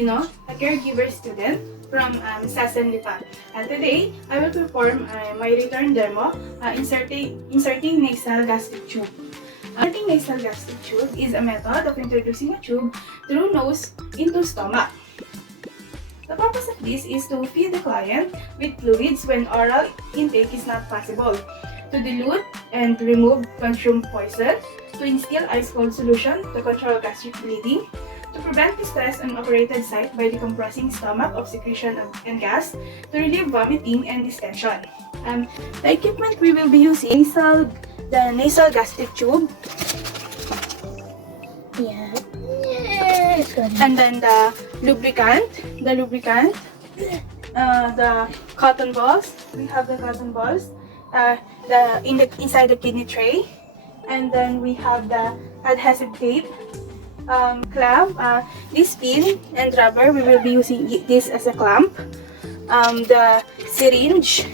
Aquino, a caregiver student from Sasanlipa. And today, I will perform my return demo inserting nasal-gastric tube. Inserting nasal-gastric tube is a method of introducing a tube through nose into stomach. The purpose of this is to feed the client with fluids when oral intake is not possible, to dilute and remove consumed poison, to instill ice-cold solution to control gastric bleeding, to prevent distress on operated site by decompressing stomach of secretion and gas, to relieve vomiting and distension. The equipment we will be using is the nasal gastric tube, and then the lubricant, the cotton balls. We have the cotton balls, inside the kidney tray, and then we have the adhesive tape, clamp, this pin and rubber. We will be using this as a clamp. The syringe,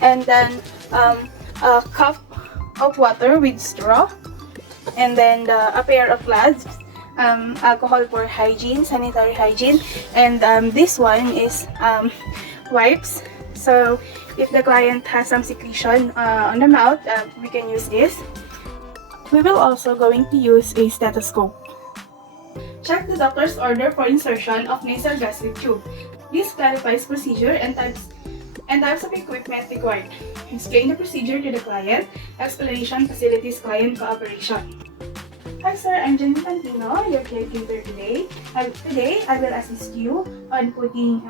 and then a cup of water with straw, and then a pair of gloves, alcohol for hygiene, sanitary hygiene, and this one is wipes. So if the client has some secretion on the mouth, we can use this. We will also going to use a stethoscope. Check the doctor's order for insertion of nasal gastric tube. This clarifies procedure and types of equipment required. Explain the procedure to the client. Explanation facilitates client cooperation. Hi sir, I'm Jenny Tantino, your caregiver today. Today, I will assist you on putting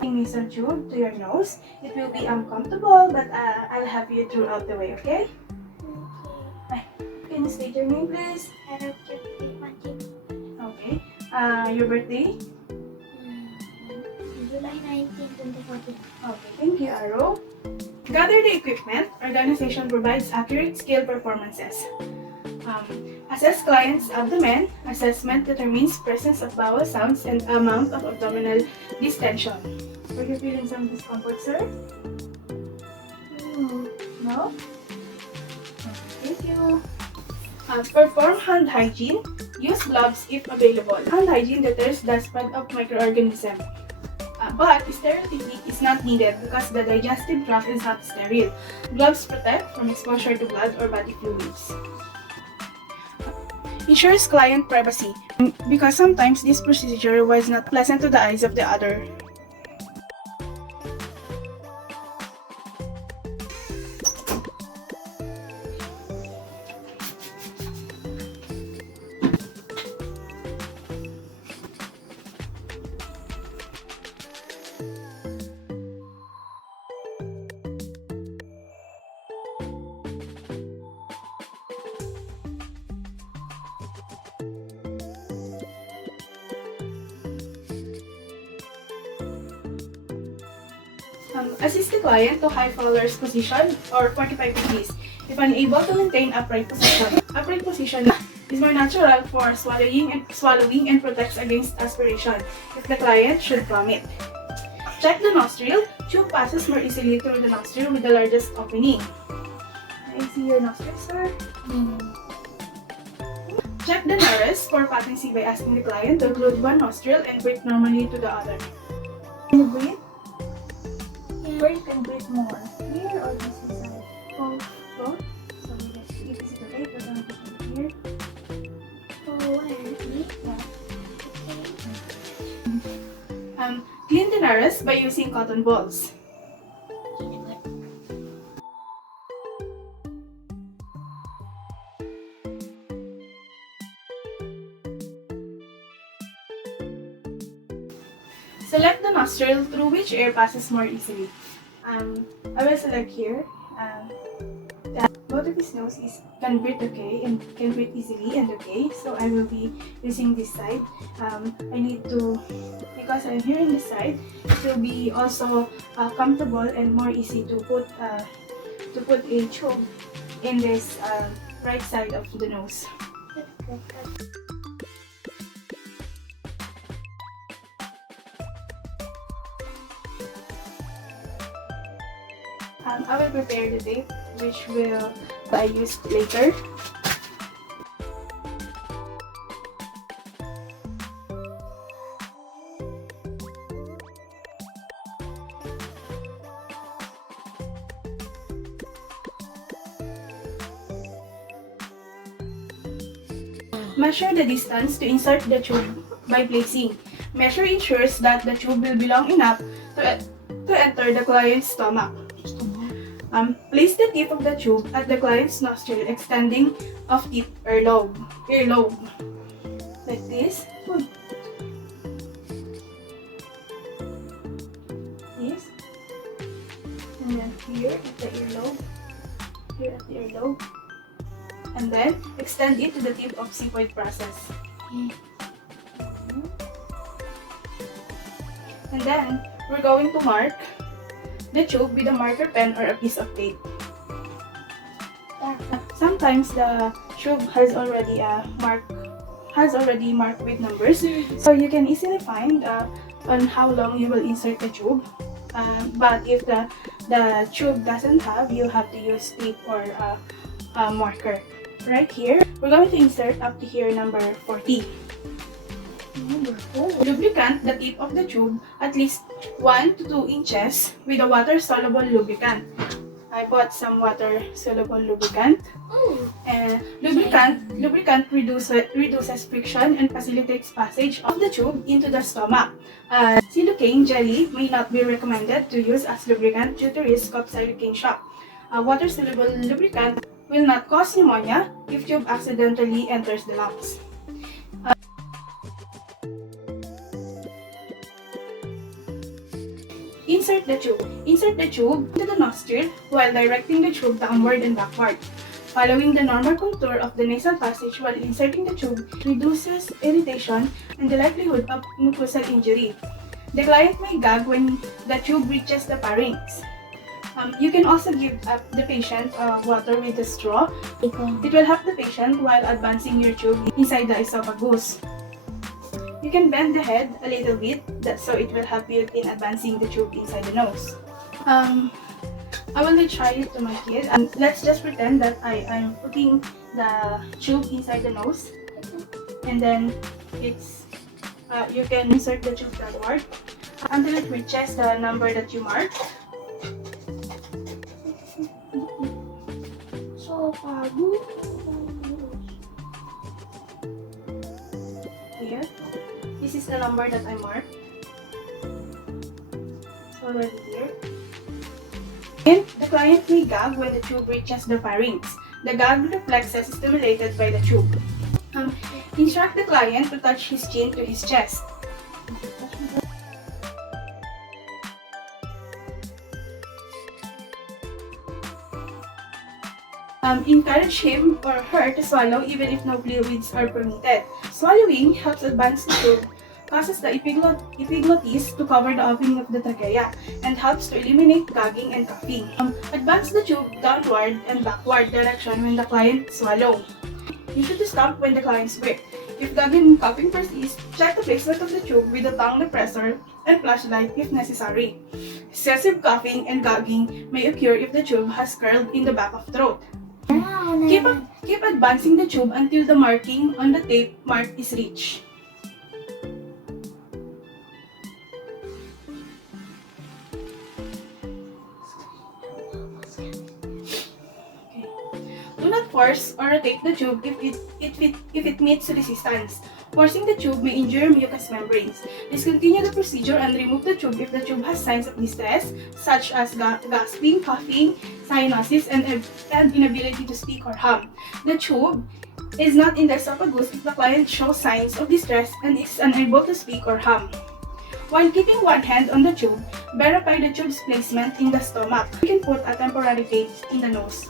nasal tube to your nose. It will be uncomfortable, but I'll have you throughout the way, okay? Can you state your name, please? Okay. Your birthday? July 19, 2014. Okay, thank you, Aro. Gather the equipment. Organization provides accurate scale performances. Assess client's abdomen. Assessment determines presence of bowel sounds and amount of abdominal distension. Are you feeling some discomfort, sir? No? Okay, thank you. Perform hand hygiene. Use gloves if available. Hand hygiene deters the spread of microorganisms. But sterile technique is not needed because the digestive tract is not sterile. Gloves protect from exposure to blood or body fluids. Ensures client privacy because sometimes this procedure was not pleasant to the eyes of the other. Assist the client to high Fowler's position or 45 degrees if unable to maintain upright position. Upright position is more natural for swallowing and protects against aspiration if the client should vomit. Check the nostril. Tube passes more easily through the nostril with the largest opening. I see your nostril, sir. Check the nares for patency by asking the client to occlude one nostril and breathe normally to the other. Can you breathe? Where you can breathe more? Here or this side? Both. So if it's okay, we're going to put it here. Yeah. Clean the nares by using cotton balls. Select the nostril through which air passes more easily. I will select here. Both of his nose can breathe okay and can breathe easily and okay. So I will be using this side. I need to, because I'm here in this side, it will be also comfortable and more easy to put a tube in this right side of the nose. I will prepare the tape, which will I use later. Measure the distance to insert the tube by placing. Measure ensures that the tube will be long enough to enter the client's stomach. Place the tip of the tube at the client's nostril, extending of tip earlobe. Like this. This. And then here at the earlobe. Here at the earlobe. And then extend it to the tip of sigmoid process. And then we're going to mark the tube with a marker pen or a piece of tape. Sometimes the tube has already marked with numbers, so you can easily find on how long you will insert the tube. But if the tube doesn't have, you have to use tape or a marker. Right here, we're going to insert up to here number 40. Lubricant the tip of the tube at least 1 to 2 inches with a water-soluble lubricant. I bought some water-soluble lubricant. And lubricant reduces friction and facilitates passage of the tube into the stomach. Silicone jelly may not be recommended to use as lubricant due to risk of silicone shock. Water-soluble lubricant will not cause pneumonia if tube accidentally enters the lungs. Insert the tube. Insert the tube into the nostril while directing the tube downward and backward. Following the normal contour of the nasal passage while inserting the tube reduces irritation and the likelihood of mucosal injury. The client may gag when the tube reaches the pharynx. You can also give the patient water with a straw. It will help the patient while advancing your tube inside the esophagus. You can bend the head a little bit so it will help you in advancing the tube inside the nose. I will try it to my kid. Let's just pretend that I'm putting the tube inside the nose, and then you can insert the tube downward until it reaches the number that you marked. Here. This is the number that I marked. It's already here. And the client may gag when the tube reaches the pharynx. The gag reflexes is stimulated by the tube. Instruct the client to touch his chin to his chest. Encourage him or her to swallow even if no fluids are permitted. Swallowing helps advance the tube, causes the epiglottis to cover the opening of the trachea, and helps to eliminate gagging and coughing. Advance the tube downward and backward direction when the client swallow. You should stop when the client's breath. If gagging and coughing persist, check the placement of the tube with a tongue depressor and flashlight if necessary. Excessive coughing and gagging may occur if the tube has curled in the back of throat. Keep advancing the tube until the marking on the tape mark is reached. Do not force or rotate the tube if it meets resistance. Forcing the tube may injure mucous membranes. Discontinue the procedure and remove the tube if the tube has signs of distress, such as gasping, coughing, cyanosis, and inability to speak or hum. The tube is not in the esophagus if the client shows signs of distress and is unable to speak or hum. While keeping one hand on the tube, verify the tube's placement in the stomach. You can put a temporary tape in the nose.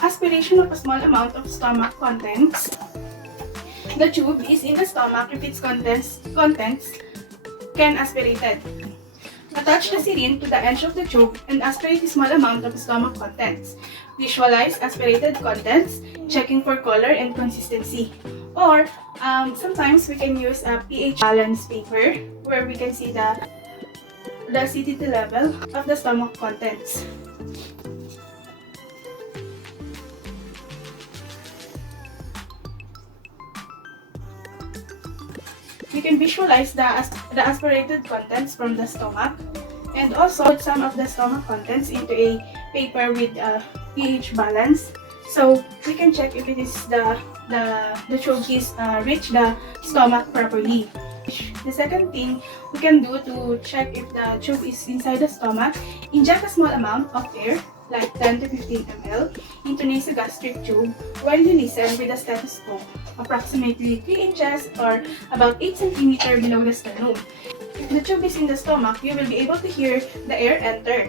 Aspiration of a small amount of stomach contents. The tube is in the stomach if its contents can aspirated. Attach the syringe to the edge of the tube and aspirate a small amount of stomach contents. Visualize aspirated contents, checking for color and consistency. Or sometimes we can use a pH balance paper where we can see the acidity level of the stomach contents. You can visualize the aspirated contents from the stomach, and also put some of the stomach contents into a paper with a pH balance, so we can check if it is the tube is reach the stomach properly. The second thing we can do to check if the tube is inside the stomach, inject a small amount of air, like 10 to 15 ml, into nasal-gastric tube while you listen with a stethoscope, approximately 3 inches or about 8 cm below the sternum. If the tube is in the stomach, you will be able to hear the air enter.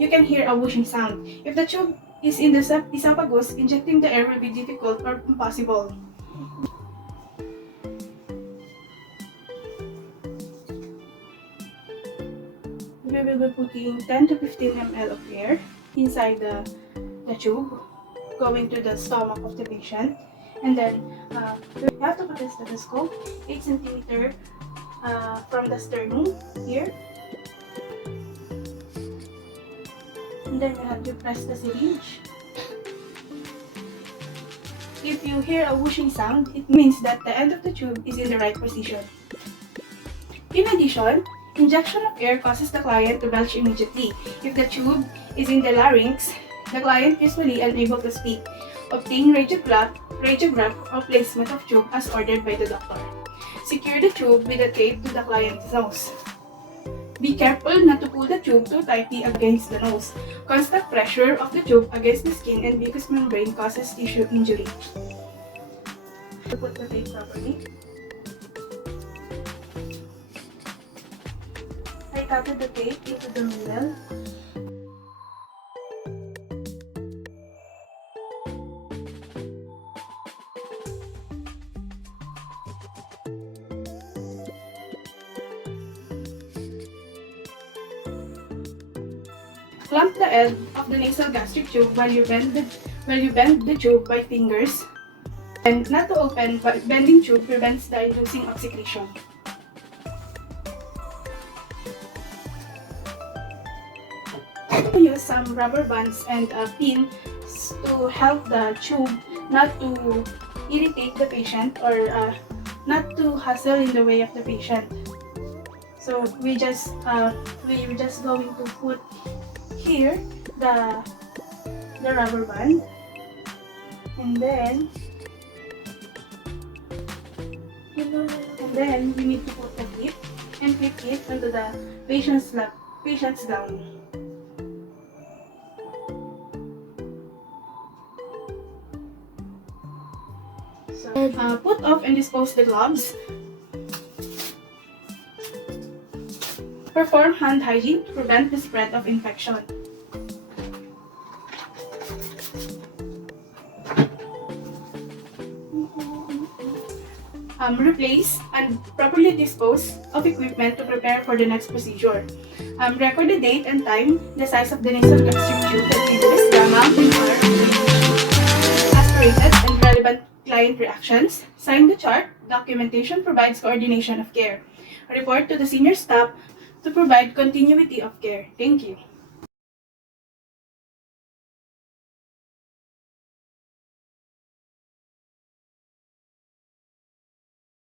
You can hear a whooshing sound. If the tube is in the esophagus, injecting the air will be difficult or impossible. We will be putting 10 to 15 ml of air inside the tube, going to the stomach of the patient. And then we have to put the stethoscope 8 cm from the sternum here. And then you have to press the syringe. If you hear a whooshing sound, it means that the end of the tube is in the right position. In addition, injection of air causes the client to belch immediately. If the tube is in the larynx, the client is usually unable to speak. Obtain radiograph or placement of tube as ordered by the doctor. Secure the tube with a tape to the client's nose. Be careful not to pull the tube too tightly against the nose. Constant pressure of the tube against the skin and mucous membrane causes tissue injury. Put the tape properly. I covered the tape into the middle. Clamp the end of the nasal-gastric tube while you bend the tube by fingers. And not to open, but bending tube prevents the inducing of secretion. Use some rubber bands and a pin to help the tube not to irritate the patient or not to hassle in the way of the patient. So we're just going to put here the rubber band, and then we need to put the clip and clip it onto the patient's gown. So put off and dispose the gloves. Perform hand hygiene to prevent the spread of infection. Replace and properly dispose of equipment to prepare for the next procedure. Record the date and time, the size of the nasal-gastric tube that we use, the amount and color of the aspirated and relevant client reactions. Sign the chart. Documentation provides coordination of care. Report to the senior staff to provide continuity of care. Thank you.